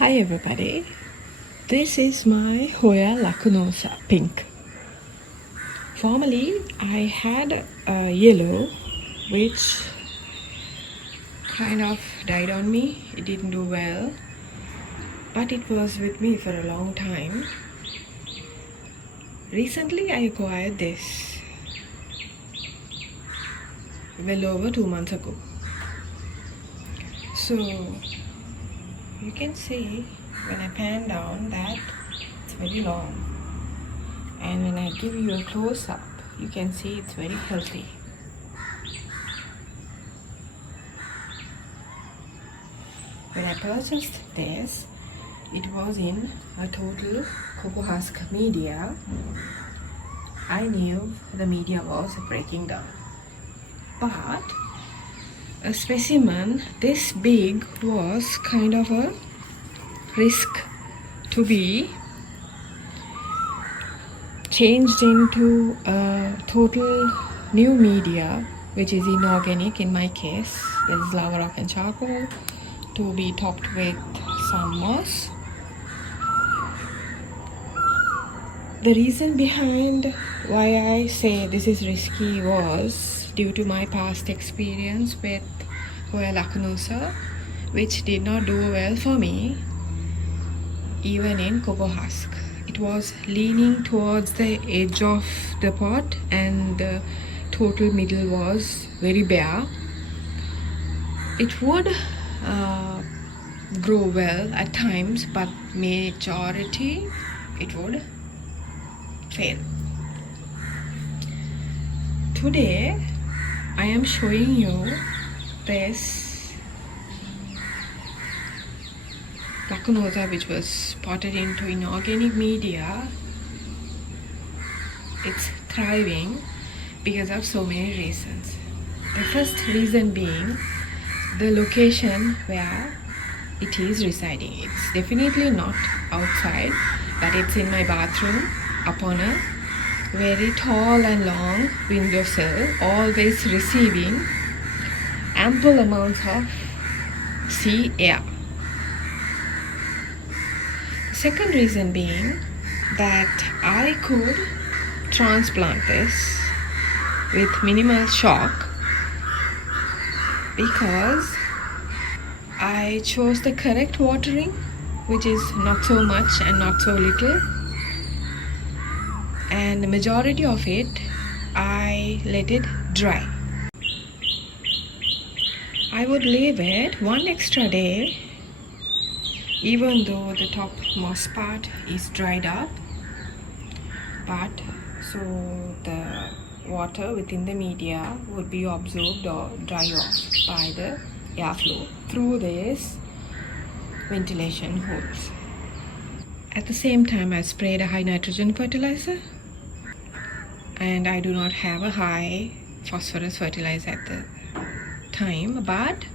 Hi everybody, this is my Hoya Lacunosa pink. Formerly I had a yellow which kind of died on me. It didn't do well, but it was with me for a long time. Recently I acquired this well over 2 months ago. So you can see when I pan down that it's very long, and when I give you a close-up you can see it's very healthy. When I purchased this, it was in a total cocoa husk media. I knew the media was breaking down, but a specimen this big was kind of a risk to be changed into a total new media, which is inorganic in my case. There's lava rock and charcoal to be topped with some moss. The reason behind why I say this is risky was due to my past experience with Hoya Lacunosa, which did not do well for me even in cocoa husk. It was leaning towards the edge of the pot and the total middle was very bare. It would grow well at times, but majority it would fail. Today I am showing you this Lacunosa which was potted into inorganic media. It's thriving because of so many reasons. The first reason being the location where it is residing. It's definitely not outside, but it's in my bathroom upon a very tall and long windowsill, always receiving ample amounts of sea air. The second reason being that I could transplant this with minimal shock because I chose the correct watering, which is not so much and not so little, and the majority of it I let it dry. I would leave it one extra day even though the top moss part is dried up, but so the water within the media would be absorbed or dry off by the airflow through this ventilation holes. At the same time, I sprayed a high nitrogen fertilizer, and I do not have a high phosphorus fertilizer at the time, but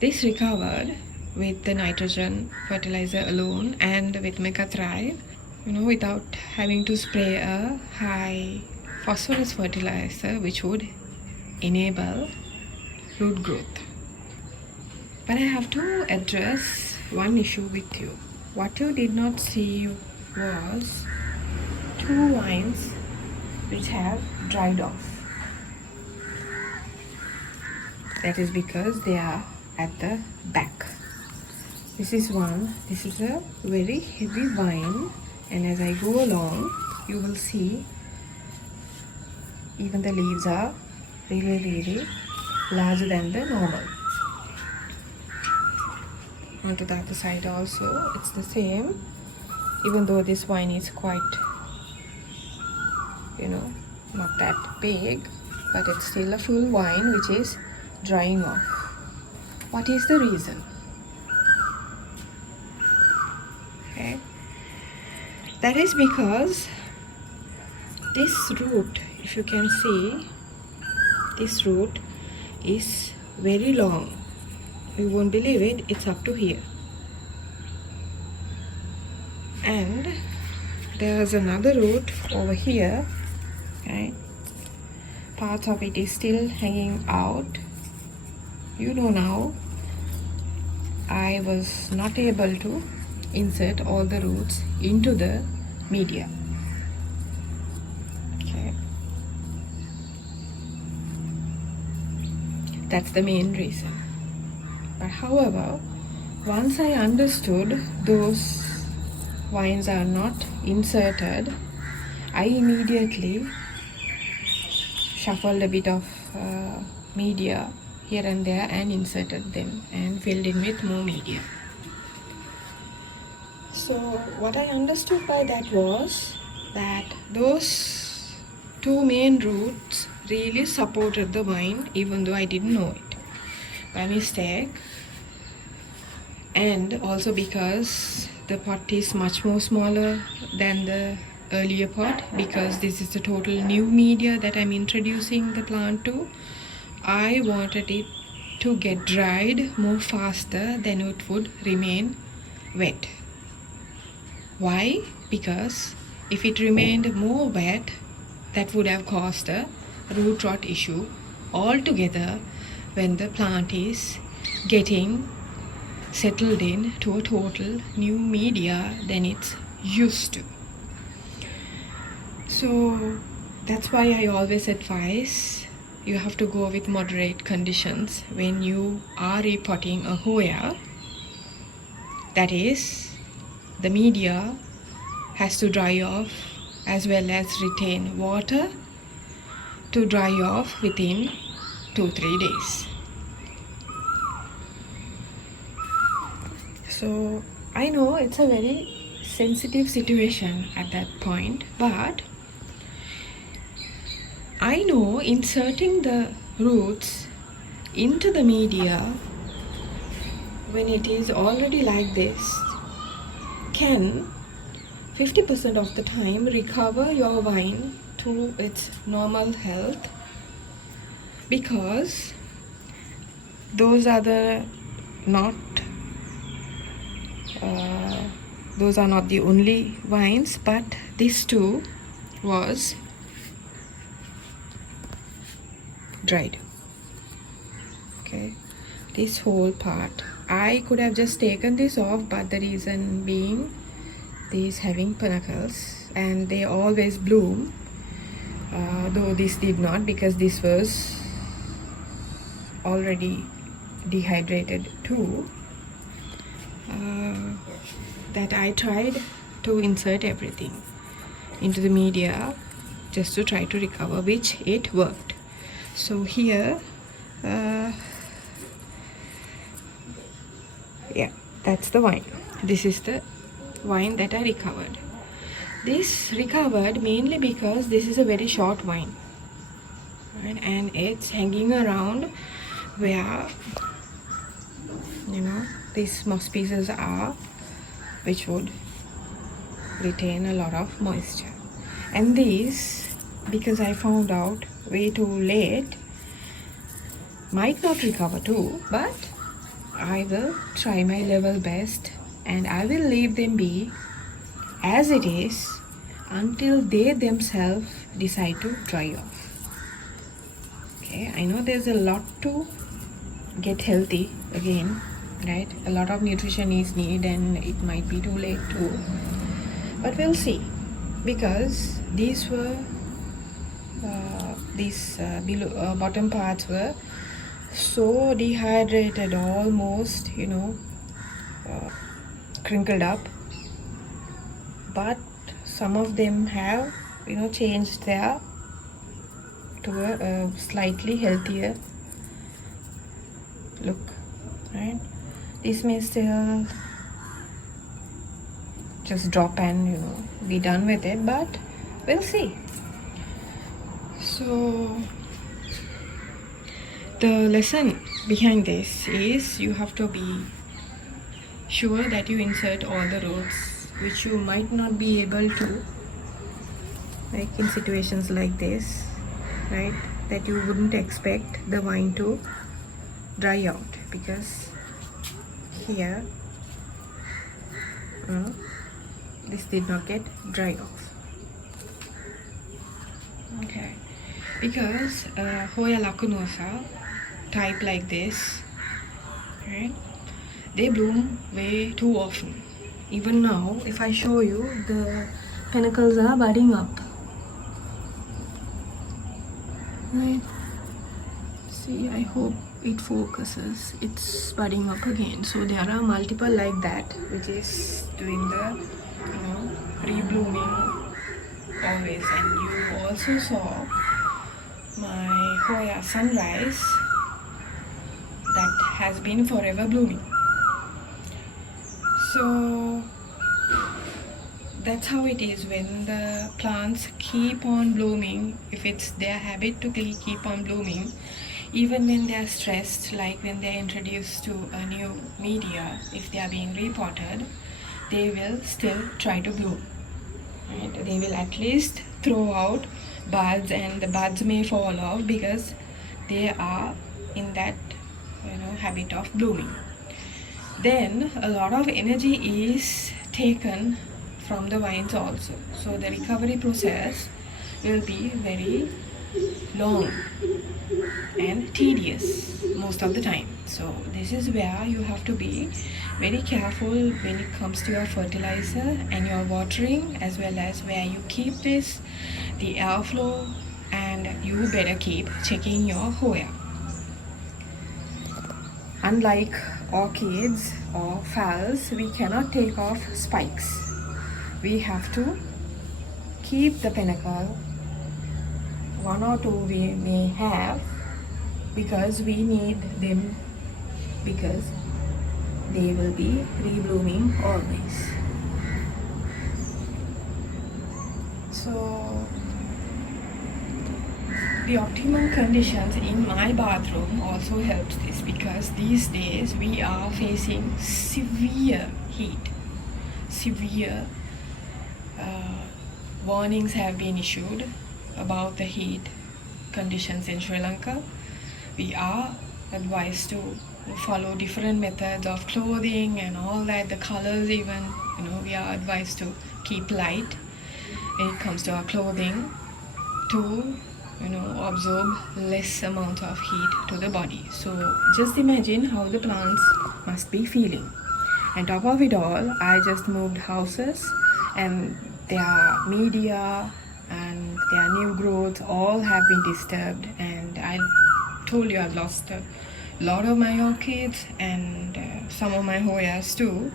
this recovered with the nitrogen fertilizer alone and with Mega Thrive, without having to spray a high phosphorus fertilizer, which would enable root growth. But I have to address one issue with you. What you did not see was two vines which have dried off. That is because they are at the back. This is one. This is a very heavy vine, and as I go along you will see even the leaves are really larger than the normal. Onto the other side also it's the same, even though this vine is quite not that big, but it's still a full vine which is drying off. What is the reason? Okay, that is because this root, if you can see, this root is very long. You won't believe it, it's up to here. And there's another root over here, okay? Parts of it is still hanging out. Now I was not able to insert all the roots into the media. Okay, that's the main reason. But however, once I understood those vines are not inserted, I immediately shuffled a bit of media here and there and inserted them and filled in with more media. So what I understood by that was that those two main roots really supported the vine, even though I didn't know it by mistake, and also because the pot is much more smaller than the earlier pot, because this is a total new media that I'm introducing the plant to. I wanted it to get dried more faster than it would remain wet. Why? Because if it remained more wet, that would have caused a root rot issue altogether when the plant is getting settled in to a total new media than it's used to. So that's why I always advise you have to go with moderate conditions when you are repotting a Hoya. That is, the media has to dry off as well as retain water to dry off within 2-3 days. So I know it's a very sensitive situation at that point, but I know inserting the roots into the media when it is already like this can 50% of the time recover your vine to its normal health, because those are not the only vines, but this too was dried. Okay, this whole part, I could have just taken this off, but the reason being these having panicles and they always bloom, though this did not, because this was already dehydrated too, that I tried to insert everything into the media just to try to recover, which it worked. So here, yeah, that's the vine. This is the vine that I recovered. This recovered mainly because this is a very short vine, right? And it's hanging around where these moss pieces are, which would retain a lot of moisture. And these, because I found out way too late, might not recover too, but I will try my level best and I will leave them be as it is until they themselves decide to dry off. Okay, I know there's a lot to get healthy again, right? A lot of nutrition is needed and it might be too late too, but we'll see, because these were below bottom parts were so dehydrated, almost crinkled up, but some of them have changed their to a slightly healthier look, right? This may still just drop and be done with it, but we'll see. So the lesson behind this is you have to be sure that you insert all the roots, which you might not be able to, like in situations like this, right? That you wouldn't expect the vine to dry out, because here this did not get dry off. Okay, because Hoya Lacunosa type like this, right, they bloom way too often. Even now, if I show you, the panicles are budding up. Right. See, I hope it focuses. It's budding up again. So there are multiple like that, which is doing the, reblooming always. And you also saw my Hoya sunrise that has been forever blooming. So that's how it is when the plants keep on blooming. If it's their habit to keep on blooming, even when they are stressed, like when they are introduced to a new media, if they are being repotted, they will still try to bloom. Right? They will at least throw out buds, and the buds may fall off because they are in that habit of blooming. Then a lot of energy is taken from the vines also, so the recovery process will be very long and tedious most of the time. So this is where you have to be very careful when it comes to your fertilizer and your watering, as well as where you keep this, the airflow, and you better keep checking your Hoya. Unlike orchids or falls, we cannot take off spikes. We have to keep the panicle. One or two we may have, because we need them, because they will be reblooming always. So the optimum conditions in my bathroom also helps this, because these days we are facing severe heat. Severe warnings have been issued about the heat conditions in Sri Lanka. We are advised to follow different methods of clothing and all that, the colors even, we are advised to keep light when it comes to our clothing, to absorb less amount of heat to the body. So just imagine how the plants must be feeling. And top of it all, I just moved houses, and their media and their new growth all have been disturbed, and I told you I've lost a lot of my orchids and some of my Hoyas too.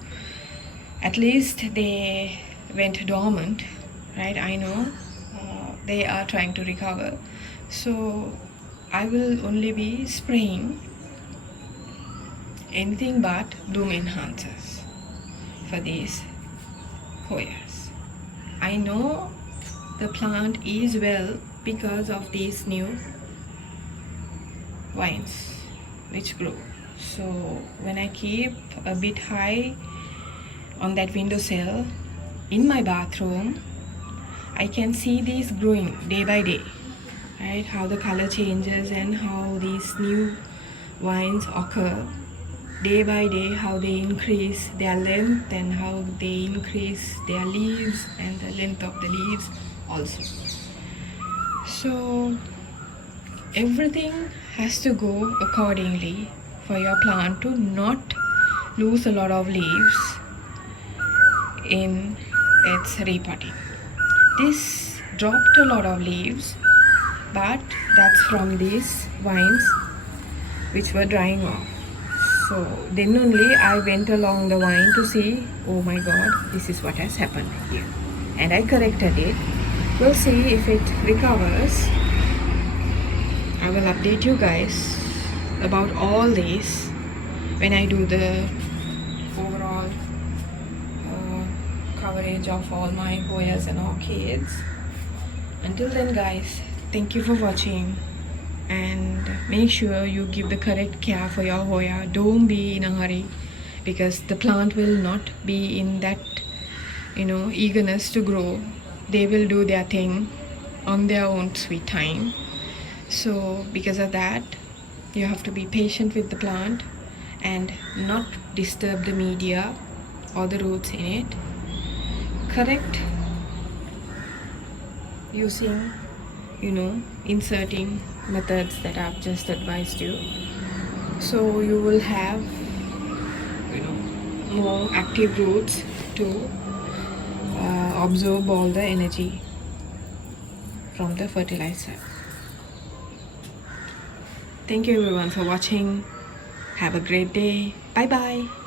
At least they went dormant, right? I know they are trying to recover. So I will only be spraying anything but bloom enhancers for these Hoyas. I know the plant is well because of these new vines which grow. So when I keep a bit high on that windowsill in my bathroom, I can see these growing day by day, right? How the color changes and how these new vines occur day by day, how they increase their length and how they increase their leaves and the length of the leaves also. So everything has to go accordingly for your plant to not lose a lot of leaves in its repotting. This dropped a lot of leaves, but that's from these vines which were drying off. So then only I went along the vine to see, oh my god, this is what has happened here. And I corrected it. We'll see if it recovers. I will update you guys about all this when I do the overall coverage of all my Hoyas and orchids. Until then guys, thank you for watching, and make sure you give the correct care for your Hoya. Don't be in a hurry, because the plant will not be in that eagerness to grow. They will do their thing on their own sweet time. So because of that, you have to be patient with the plant and not disturb the media or the roots in it. Correct using inserting methods that I've just advised you, so you will have more active roots to absorb all the energy from the fertilizer. Thank you everyone for watching. Have a great day. Bye bye.